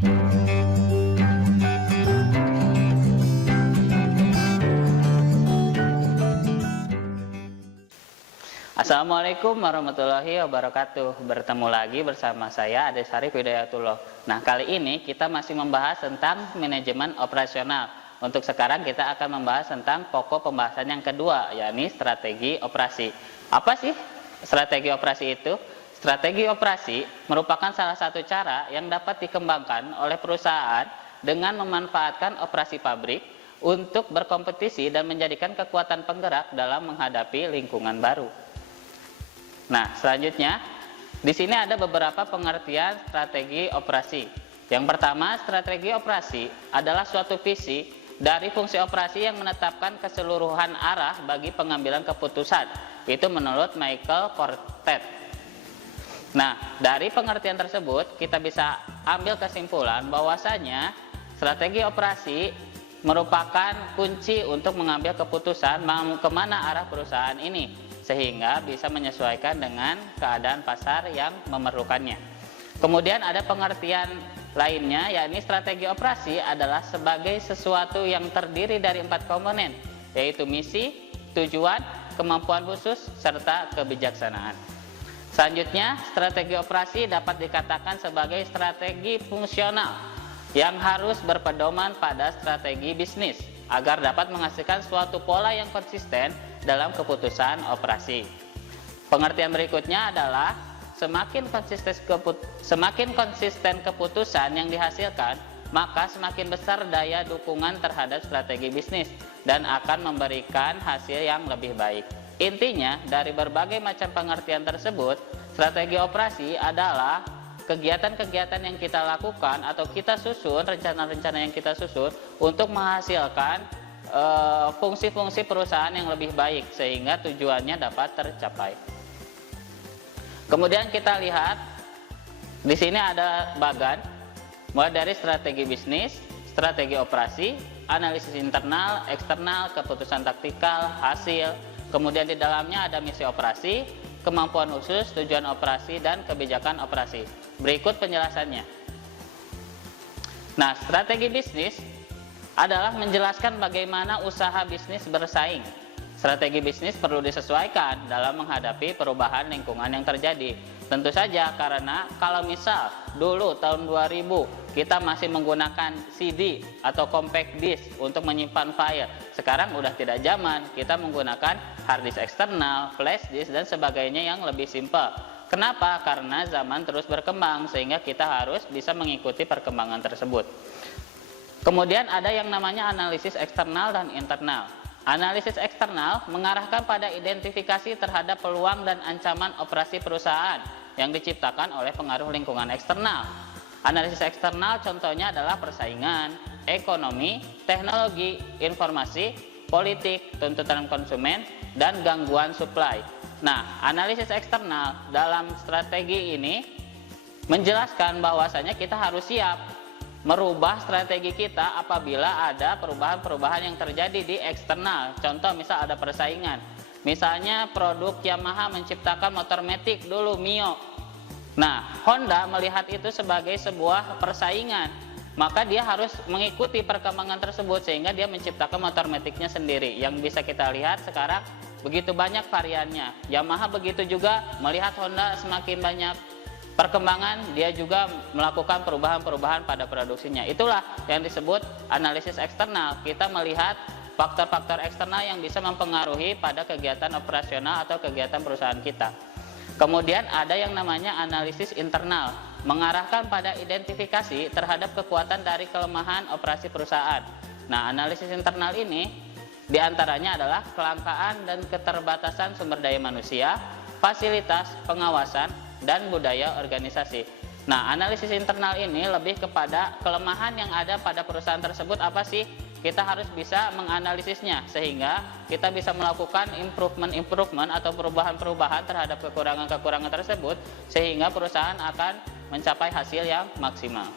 Assalamualaikum warahmatullahi wabarakatuh. Bertemu lagi bersama saya Ade Sarif Hidayatullah. Nah, kali ini kita masih membahas tentang manajemen operasional. Untuk sekarang kita akan membahas tentang pokok pembahasan yang kedua, yakni strategi operasi. Apa sih strategi operasi itu? Strategi operasi merupakan salah satu cara yang dapat dikembangkan oleh perusahaan dengan memanfaatkan operasi pabrik untuk berkompetisi dan menjadikan kekuatan penggerak dalam menghadapi lingkungan baru. Nah, selanjutnya di sini ada beberapa pengertian strategi operasi. Yang pertama, strategi operasi adalah suatu visi dari fungsi operasi yang menetapkan keseluruhan arah bagi pengambilan keputusan. Itu menurut Michael Portet. Nah, dari pengertian tersebut kita bisa ambil kesimpulan bahwasanya strategi operasi merupakan kunci untuk mengambil keputusan mau kemana arah perusahaan ini, sehingga bisa menyesuaikan dengan keadaan pasar yang memerlukannya. Kemudian ada pengertian lainnya, yakni strategi operasi adalah sebagai sesuatu yang terdiri dari 4 komponen, yaitu misi, tujuan, kemampuan khusus, serta kebijaksanaan. Selanjutnya, strategi operasi dapat dikatakan sebagai strategi fungsional yang harus berpedoman pada strategi bisnis agar dapat menghasilkan suatu pola yang konsisten dalam keputusan operasi. Pengertian berikutnya adalah semakin konsisten keputusan yang dihasilkan, maka semakin besar daya dukungan terhadap strategi bisnis dan akan memberikan hasil yang lebih baik. Intinya, dari berbagai macam pengertian tersebut, strategi operasi adalah kegiatan-kegiatan yang kita lakukan atau kita susun, rencana-rencana yang kita susun untuk menghasilkan fungsi-fungsi perusahaan yang lebih baik sehingga tujuannya dapat tercapai. Kemudian kita lihat di sini ada bagan mulai dari strategi bisnis, strategi operasi, analisis internal, eksternal, keputusan taktikal, hasil. Kemudian di dalamnya ada misi operasi, kemampuan khusus, tujuan operasi, dan kebijakan operasi. Berikut penjelasannya. Nah, strategi bisnis adalah menjelaskan bagaimana usaha bisnis bersaing. Strategi bisnis perlu disesuaikan dalam menghadapi perubahan lingkungan yang terjadi. Tentu saja karena kalau misal dulu tahun 2000 kita masih menggunakan CD atau compact disk untuk menyimpan file. Sekarang udah tidak zaman, kita menggunakan hard disk eksternal, flash disk, dan sebagainya yang lebih simpel. Kenapa? Karena zaman terus berkembang sehingga kita harus bisa mengikuti perkembangan tersebut. Kemudian ada yang namanya analisis eksternal dan internal. Analisis eksternal mengarahkan pada identifikasi terhadap peluang dan ancaman operasi perusahaan yang diciptakan oleh pengaruh lingkungan eksternal. Analisis eksternal contohnya adalah persaingan, ekonomi, teknologi, informasi, politik, tuntutan konsumen, dan gangguan supply. Nah, analisis eksternal dalam strategi ini menjelaskan bahwasanya kita harus siap merubah strategi kita apabila ada perubahan-perubahan yang terjadi di eksternal. Contoh misal ada persaingan. Misalnya produk Yamaha menciptakan motor matic dulu Mio. Nah, Honda melihat itu sebagai sebuah persaingan. Maka dia harus mengikuti perkembangan tersebut sehingga dia menciptakan motor maticnya sendiri. Yang bisa kita lihat sekarang begitu banyak variannya. Yamaha begitu juga melihat Honda semakin banyak perkembangan, dia juga melakukan perubahan-perubahan pada produksinya. Itulah yang disebut analisis eksternal. Kita melihat faktor-faktor eksternal yang bisa mempengaruhi pada kegiatan operasional atau kegiatan perusahaan kita. Kemudian ada yang namanya analisis internal, mengarahkan pada identifikasi terhadap kekuatan dari kelemahan operasi perusahaan. Nah, analisis internal ini diantaranya adalah kelangkaan dan keterbatasan sumber daya manusia, fasilitas, pengawasan, dan budaya organisasi. Nah, analisis internal ini lebih kepada kelemahan yang ada pada perusahaan tersebut apa sih? Kita harus bisa menganalisisnya sehingga kita bisa melakukan improvement atau perubahan-perubahan terhadap kekurangan-kekurangan tersebut sehingga perusahaan akan mencapai hasil yang maksimal.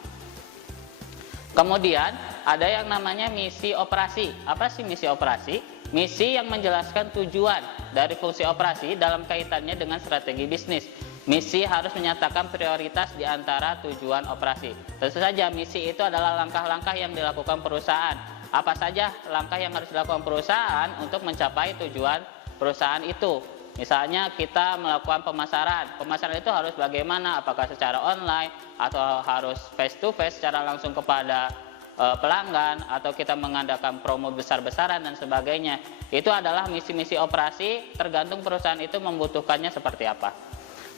Kemudian ada yang namanya misi operasi. Apa sih misi operasi? Misi yang menjelaskan tujuan dari fungsi operasi dalam kaitannya dengan strategi bisnis. Misi harus menyatakan prioritas di antara tujuan operasi. Tentu saja misi itu adalah langkah-langkah yang dilakukan perusahaan. Apa saja langkah yang harus dilakukan perusahaan untuk mencapai tujuan perusahaan itu. Misalnya kita melakukan pemasaran. Pemasaran itu harus bagaimana? Apakah secara online atau harus face to face secara langsung kepada pelanggan, atau kita mengadakan promo besar-besaran dan sebagainya. Itu adalah misi-misi operasi, tergantung perusahaan itu membutuhkannya seperti apa.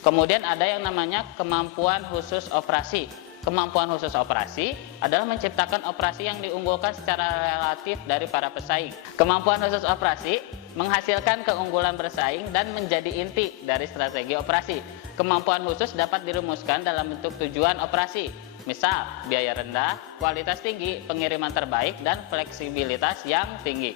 Kemudian ada yang namanya kemampuan khusus operasi. Kemampuan khusus operasi adalah menciptakan operasi yang diunggulkan secara relatif dari para pesaing. Kemampuan khusus operasi menghasilkan keunggulan bersaing dan menjadi inti dari strategi operasi. Kemampuan khusus dapat dirumuskan dalam bentuk tujuan operasi. Misal, biaya rendah, kualitas tinggi, pengiriman terbaik, dan fleksibilitas yang tinggi.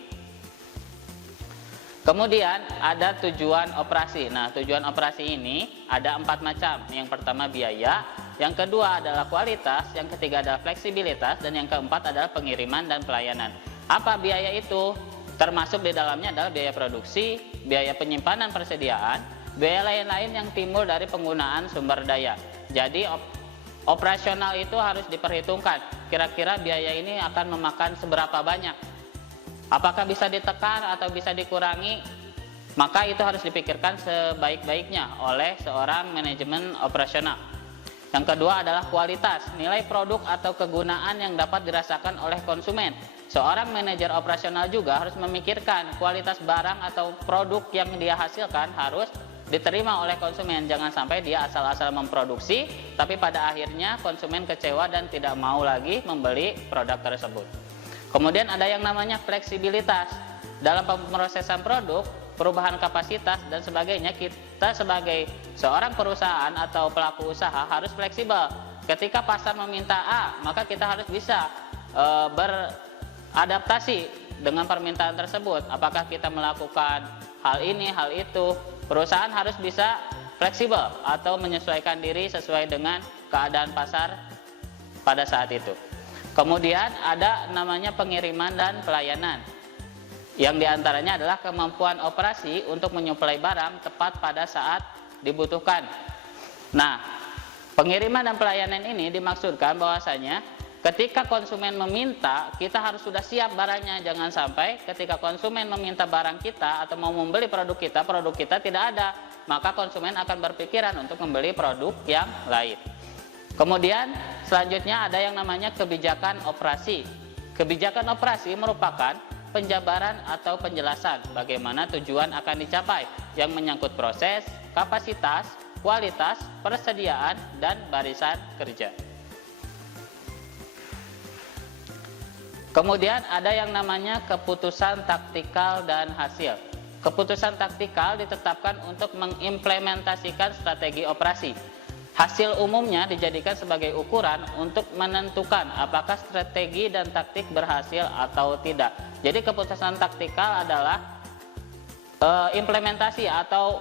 Kemudian ada tujuan operasi. Nah, tujuan operasi ini ada 4 macam. Yang pertama biaya, yang kedua adalah kualitas, yang ketiga adalah fleksibilitas, dan yang keempat adalah pengiriman dan pelayanan. Apa biaya itu? Termasuk di dalamnya adalah biaya produksi, biaya penyimpanan persediaan, biaya lain-lain yang timbul dari penggunaan sumber daya. Jadi operasional itu harus diperhitungkan. Kira-kira biaya ini akan memakan seberapa banyak? Apakah bisa ditekan atau bisa dikurangi? Maka itu harus dipikirkan sebaik-baiknya oleh seorang manajemen operasional. Yang kedua adalah kualitas, nilai produk atau kegunaan yang dapat dirasakan oleh konsumen. Seorang manajer operasional juga harus memikirkan kualitas barang atau produk yang dia hasilkan harus diterima oleh konsumen. Jangan sampai dia asal-asal memproduksi, tapi pada akhirnya konsumen kecewa dan tidak mau lagi membeli produk tersebut. Kemudian ada yang namanya fleksibilitas. Dalam pemrosesan produk, perubahan kapasitas dan sebagainya, kita sebagai seorang perusahaan atau pelaku usaha harus fleksibel. Ketika pasar meminta A, maka kita harus bisa beradaptasi dengan permintaan tersebut. Apakah kita melakukan hal ini, hal itu? Perusahaan harus bisa fleksibel atau menyesuaikan diri sesuai dengan keadaan pasar pada saat itu. Kemudian ada namanya pengiriman dan pelayanan, yang diantaranya adalah kemampuan operasi untuk menyuplai barang tepat pada saat dibutuhkan. Nah, pengiriman dan pelayanan ini dimaksudkan bahwasanya ketika konsumen meminta, kita harus sudah siap barangnya. Jangan sampai ketika konsumen meminta barang kita atau mau membeli produk kita tidak ada, maka konsumen akan berpikiran untuk membeli produk yang lain. Kemudian selanjutnya ada yang namanya kebijakan operasi. Kebijakan operasi merupakan penjabaran atau penjelasan bagaimana tujuan akan dicapai yang menyangkut proses, kapasitas, kualitas, persediaan, dan barisan kerja. Kemudian ada yang namanya keputusan taktikal dan hasil. Keputusan taktikal ditetapkan untuk mengimplementasikan strategi operasi. Hasil umumnya dijadikan sebagai ukuran untuk menentukan apakah strategi dan taktik berhasil atau tidak. Jadi keputusan taktikal adalah implementasi atau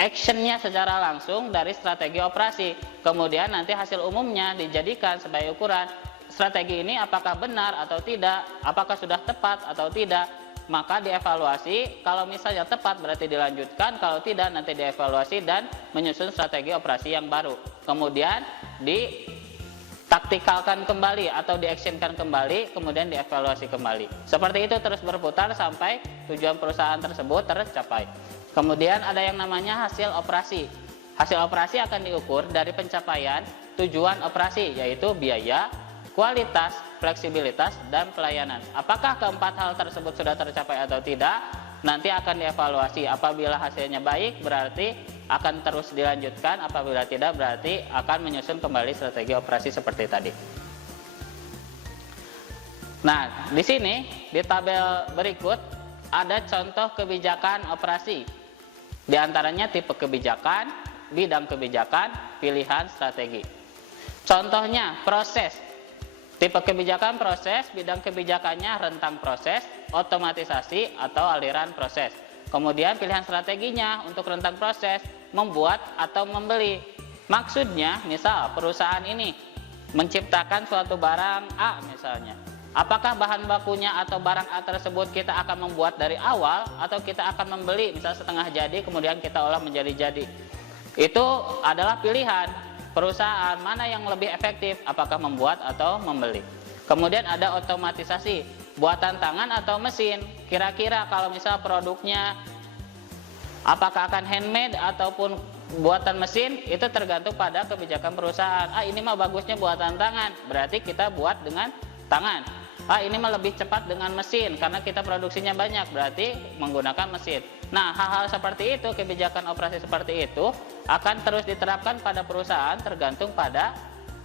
actionnya secara langsung dari strategi operasi. Kemudian nanti hasil umumnya dijadikan sebagai ukuran strategi ini apakah benar atau tidak, apakah sudah tepat atau tidak. Maka dievaluasi, kalau misalnya tepat berarti dilanjutkan, kalau tidak nanti dievaluasi dan menyusun strategi operasi yang baru. Kemudian ditaktikalkan kembali atau diactionkan kembali, kemudian dievaluasi kembali. Seperti itu terus berputar sampai tujuan perusahaan tersebut tercapai. Kemudian ada yang namanya hasil operasi. Hasil operasi akan diukur dari pencapaian tujuan operasi, yaitu biaya, kualitas, fleksibilitas, dan pelayanan. Apakah keempat hal tersebut sudah tercapai atau tidak? Nanti akan dievaluasi. Apabila hasilnya baik, berarti akan terus dilanjutkan. Apabila tidak, berarti akan menyusun kembali strategi operasi seperti tadi. Nah, di sini di tabel berikut ada contoh kebijakan operasi. Di antaranya tipe kebijakan, bidang kebijakan, pilihan strategi. Contohnya proses. Tipe kebijakan proses, bidang kebijakannya rentang proses, otomatisasi atau aliran proses. Kemudian pilihan strateginya untuk rentang proses, membuat atau membeli. Maksudnya, misal perusahaan ini menciptakan suatu barang A misalnya. Apakah bahan bakunya atau barang A tersebut kita akan membuat dari awal atau kita akan membeli misal setengah jadi kemudian kita olah menjadi jadi. Itu adalah pilihan perusahaan mana yang lebih efektif, apakah membuat atau membeli. Kemudian ada otomatisasi, buatan tangan atau mesin. Kira-kira kalau misal produknya apakah akan handmade ataupun buatan mesin, itu tergantung pada kebijakan perusahaan. Ini mah bagusnya buatan tangan, berarti kita buat dengan tangan. Ini mah lebih cepat dengan mesin karena kita produksinya banyak, berarti menggunakan mesin. Nah, hal-hal seperti itu, kebijakan operasi seperti itu akan terus diterapkan pada perusahaan tergantung pada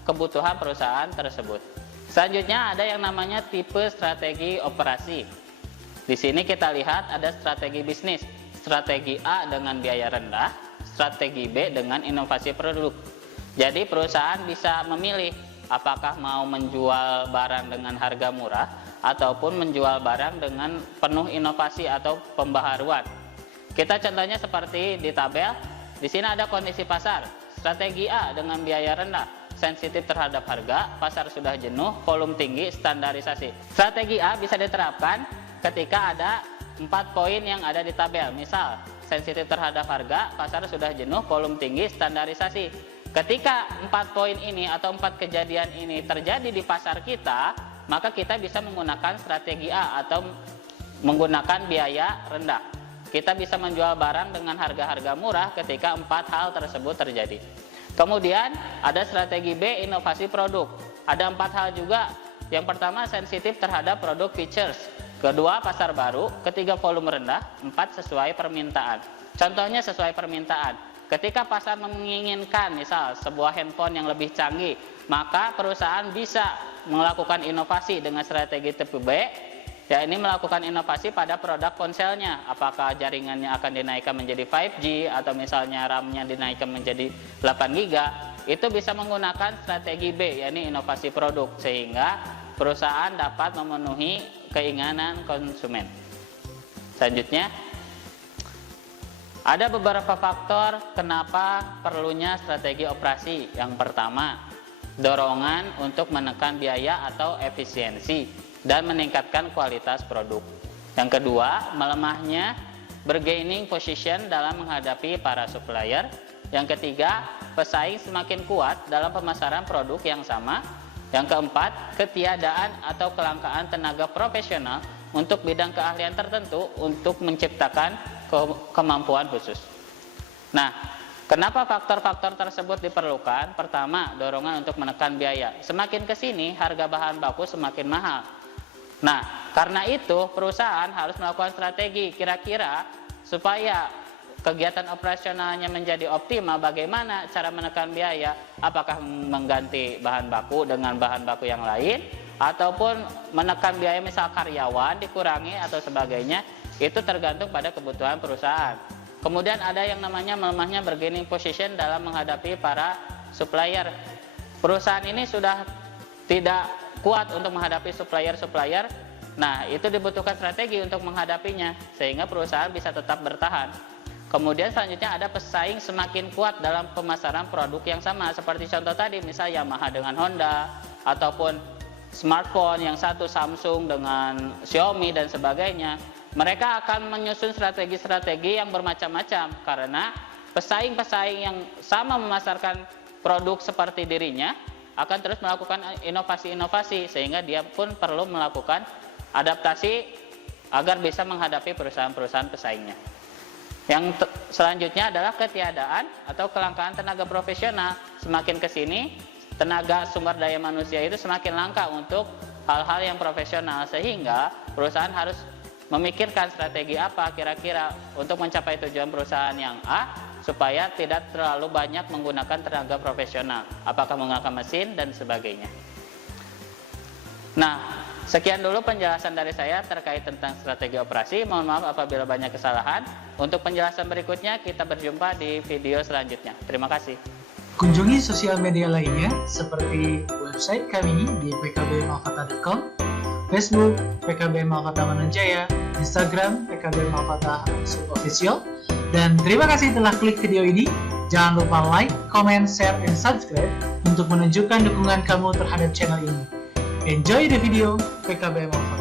kebutuhan perusahaan tersebut. Selanjutnya ada yang namanya tipe strategi operasi. Di sini kita lihat ada strategi bisnis, strategi A dengan biaya rendah, strategi B dengan inovasi produk. Jadi perusahaan bisa memilih apakah mau menjual barang dengan harga murah ataupun menjual barang dengan penuh inovasi atau pembaharuan. Kita contohnya seperti di tabel. Di sini ada kondisi pasar. Strategi A dengan biaya rendah, sensitif terhadap harga, pasar sudah jenuh, volume tinggi, standarisasi. Strategi A bisa diterapkan ketika ada 4 poin yang ada di tabel. Misal, sensitif terhadap harga, pasar sudah jenuh, volume tinggi, standarisasi. Ketika 4 poin ini atau 4 kejadian ini terjadi di pasar kita, maka kita bisa menggunakan strategi A atau menggunakan biaya rendah. Kita bisa menjual barang dengan harga-harga murah ketika 4 hal tersebut terjadi. Kemudian ada strategi B, inovasi produk. Ada 4 hal juga. Yang pertama, sensitif terhadap produk features. Kedua, pasar baru. Ketiga, volume rendah. 4, sesuai permintaan. Contohnya sesuai permintaan. Ketika pasar menginginkan misal sebuah handphone yang lebih canggih, maka perusahaan bisa melakukan inovasi dengan strategi tipe B, ya ini melakukan inovasi pada produk ponselnya. Apakah jaringannya akan dinaikkan menjadi 5G atau misalnya RAM-nya dinaikkan menjadi 8GB, itu bisa menggunakan strategi B, yakni inovasi produk, sehingga perusahaan dapat memenuhi keinginan konsumen. Selanjutnya, ada beberapa faktor kenapa perlunya strategi operasi. Yang pertama, dorongan untuk menekan biaya atau efisiensi dan meningkatkan kualitas produk. Yang kedua, melemahnya bargaining position dalam menghadapi para supplier. Yang ketiga, pesaing semakin kuat dalam pemasaran produk yang sama. Yang keempat, ketiadaan atau kelangkaan tenaga profesional untuk bidang keahlian tertentu untuk menciptakan kemampuan khusus. Nah, kenapa faktor-faktor tersebut diperlukan? Pertama, dorongan untuk menekan biaya. Semakin ke sini, harga bahan baku semakin mahal. Nah, karena itu perusahaan harus melakukan strategi kira-kira supaya kegiatan operasionalnya menjadi optimal. Bagaimana cara menekan biaya? Apakah mengganti bahan baku dengan bahan baku yang lain, ataupun menekan biaya misal karyawan dikurangi atau sebagainya? Itu tergantung pada kebutuhan perusahaan. Kemudian ada yang namanya melemahnya bargaining position dalam menghadapi para supplier. Perusahaan ini sudah tidak kuat untuk menghadapi supplier-supplier. Nah, itu dibutuhkan strategi untuk menghadapinya sehingga perusahaan bisa tetap bertahan. Kemudian selanjutnya ada pesaing semakin kuat dalam pemasaran produk yang sama, seperti contoh tadi misal Yamaha dengan Honda, ataupun smartphone yang satu Samsung dengan Xiaomi dan sebagainya. Mereka akan menyusun strategi-strategi yang bermacam-macam karena pesaing-pesaing yang sama memasarkan produk seperti dirinya akan terus melakukan inovasi-inovasi, sehingga dia pun perlu melakukan adaptasi agar bisa menghadapi perusahaan-perusahaan pesaingnya. Yang selanjutnya adalah ketiadaan atau kelangkaan tenaga profesional. Semakin ke sini, tenaga sumber daya manusia itu semakin langka untuk hal-hal yang profesional, sehingga perusahaan harus memikirkan strategi apa kira-kira untuk mencapai tujuan perusahaan yang A, supaya tidak terlalu banyak menggunakan tenaga profesional, apakah menggunakan mesin dan sebagainya. Nah, sekian dulu penjelasan dari saya terkait tentang strategi operasi. Mohon maaf apabila banyak kesalahan. Untuk penjelasan berikutnya kita berjumpa di video selanjutnya. Terima kasih. Kunjungi sosial media lainnya seperti website kami di pkbmalkata.com, Facebook PKB Malkata Mananjaya, Instagram PKB Malkata _official. Dan terima kasih telah klik video ini. Jangan lupa like, comment, share, and subscribe untuk menunjukkan dukungan kamu terhadap channel ini. Enjoy the video, PKB Malkata.